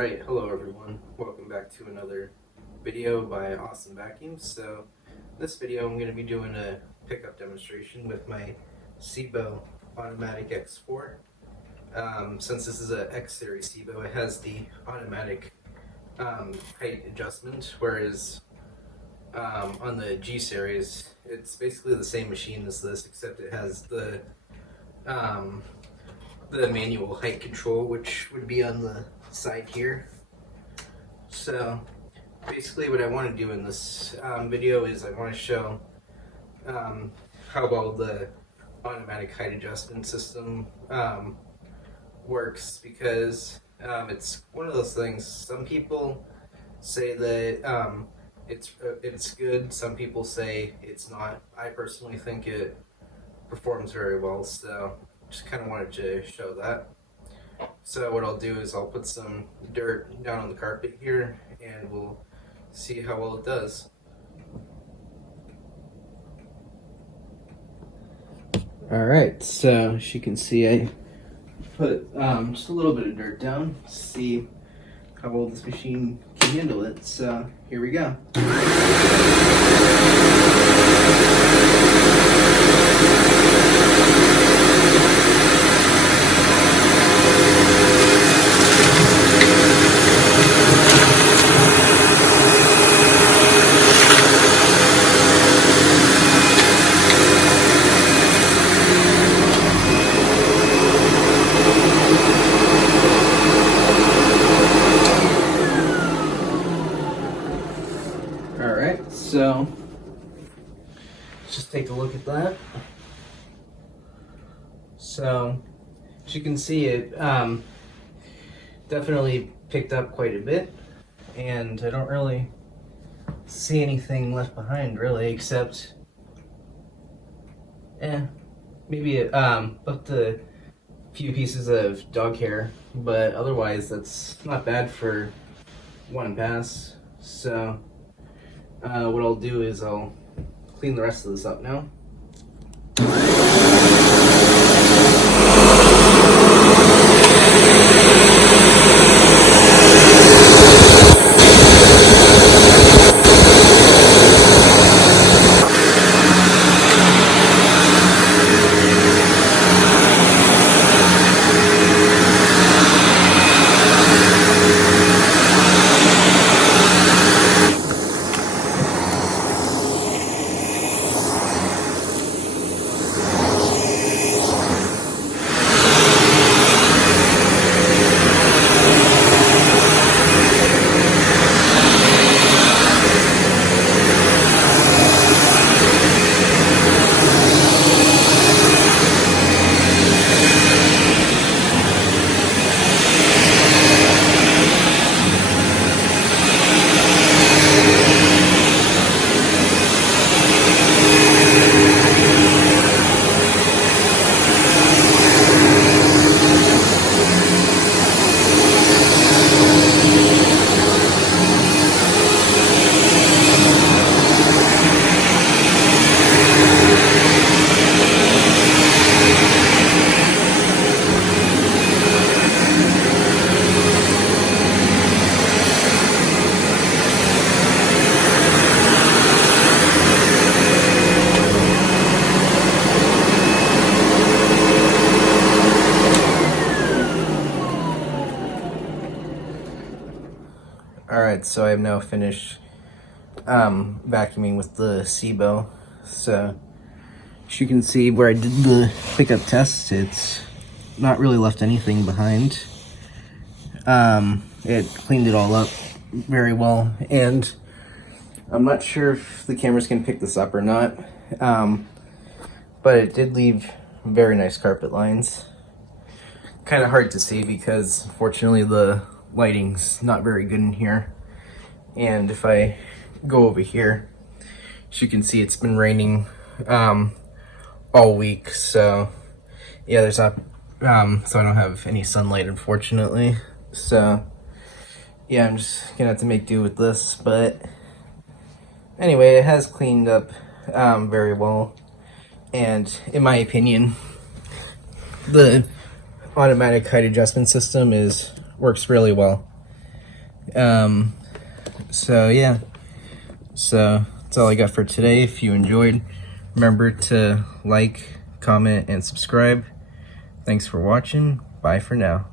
Alright, hello everyone. Welcome back to another video by AwesomeVacuums. So, this video I'm going to be doing a pickup demonstration with my SEBO Automatic X4. Since this is a X series SEBO, it has the automatic height adjustment, whereas on the G series it's basically the same machine as this, except it has the manual height control, which would be on the side here. So basically what I want to do in this video is I want to show how well the automatic height adjustment system works, because it's one of those things. Some people say that it's good, some people say it's not. I personally think it performs very well, so just kind of wanted to show that. So what I'll do is I'll put some dirt down on the carpet here and we'll see how well it does. Alright, so as you can see, I put just a little bit of dirt down to see how well this machine can handle it. So here we go. Alright, so let's just take a look at that. So as you can see, it definitely picked up quite a bit, and I don't really see anything left behind really, except maybe left a few pieces of dog hair, but otherwise that's not bad for one pass. So what I'll do is I'll clean the rest of this up now. Alright, so I have now finished vacuuming with the SEBO. So as you can see, where I did the pickup test, it's not really left anything behind. It cleaned it all up very well, and I'm not sure if the cameras can pick this up or not, but it did leave very nice carpet lines. Kind of hard to see because unfortunately the lighting's not very good in here. And if I go over here, as you can see, it's been raining all week, so yeah, there's not so I don't have any sunlight, unfortunately. So yeah, I'm just gonna have to make do with this. But anyway, it has cleaned up very well, and in my opinion, the automatic height adjustment system works really well. So yeah, so that's all I got for today. If you enjoyed, remember to like, comment, and subscribe. Thanks for watching. Bye for now.